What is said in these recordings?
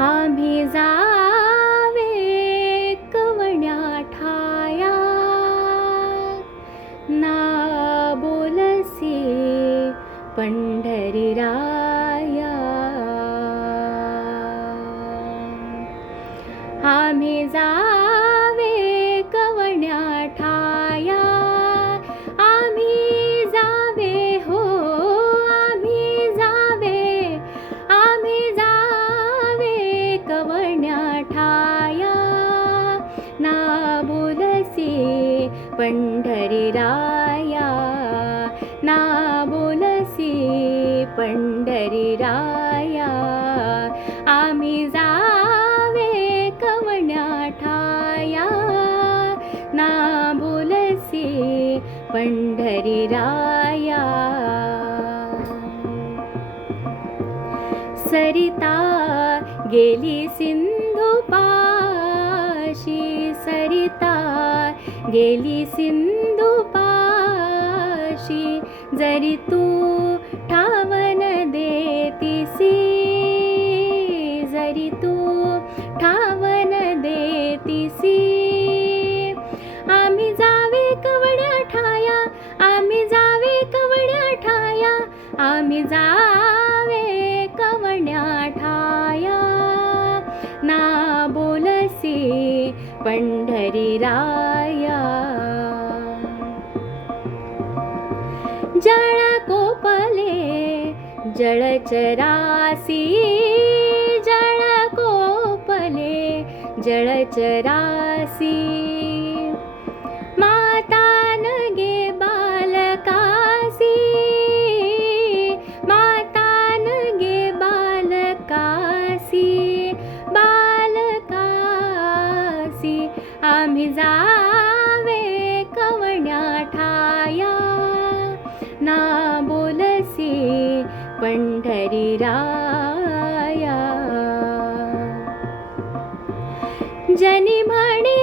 आम्ही जावे कवड्या ठाया, ना बोलसी पंढरी राया. आम्ही जावे कवड्या ठाया, आम्ही जावे हो, आम्ही जावे कवड्या ठाया, ना बोलसी पंढरी राया, ना बोलसी पंढरी राया. आम्ही जावे कवड्या ठाया, ना बोलसी पंढरी राया. सरिता गेली सिंधू पाशी, सरिता गेली सिंधू पाशी, जरी तू ठावन देतीसी, जरी तू ठावन देतीसी. आम्ही जावे कवड्या ठाया, आम्ही जावे कवड्या ठाया, आम्ही जावे कवड्या ठाया, ना बोलसी पंढरी राया. जळ कोपले जळचरासी, जळ कोपले जळचरासी. माता नगे बालकासी, माता नगे बालकासी, बालकासी. आम्ही जावे कवड्या ठाया, ना बोलसी पंढरी राया. जनी म्हणे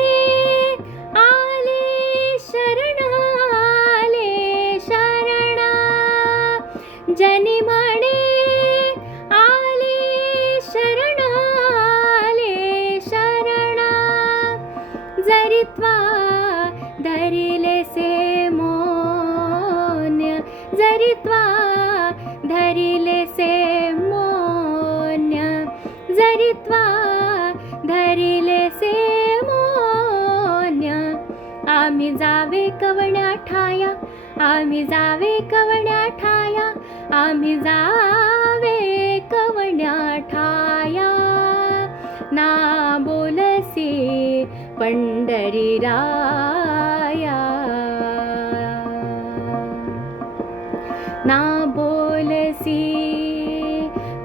आले शरण, आले शरण, जनी म्हणे आले शरण, आले शरण. जरित्वा धरिले से मोन्य, जरित्वा धरिले से मोन्य, जरित्वा धरिले से मोन्य. आम्ही जावे कवड्या ठाया, आम्ही जावे कवड्या ठाया, आम्ही जावे कवड्या ठाया, ना बोलसी पंढरी राया, ना बोलसी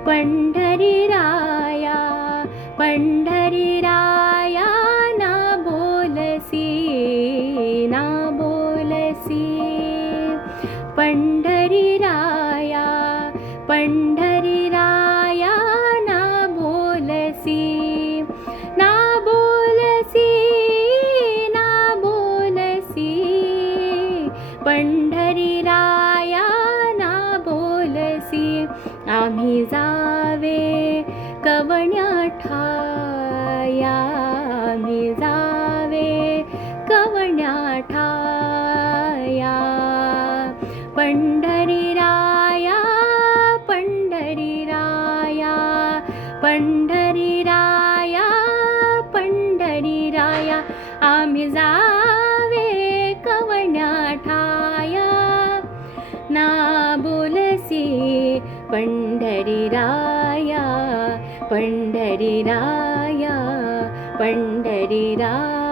पंढरी राया, पंढरी राया. ना बोलसी, ना बोलसी पंढरी राया, पंढरी राया. ना बोलसी, ना बोलसी, ना बोलसी पंढरी राया, ना बोलसी. आम्ही जावे कवड्या ठाया, आम्ही जावे कवड्या ठाया, पंढरी राया, पंढरी राया, पंढरी राया, पंढरी राया. आम्ही जावे कवड्या ठाया, ना बोलसी पंढरी राया, पंढरी राया, पंढरी राया.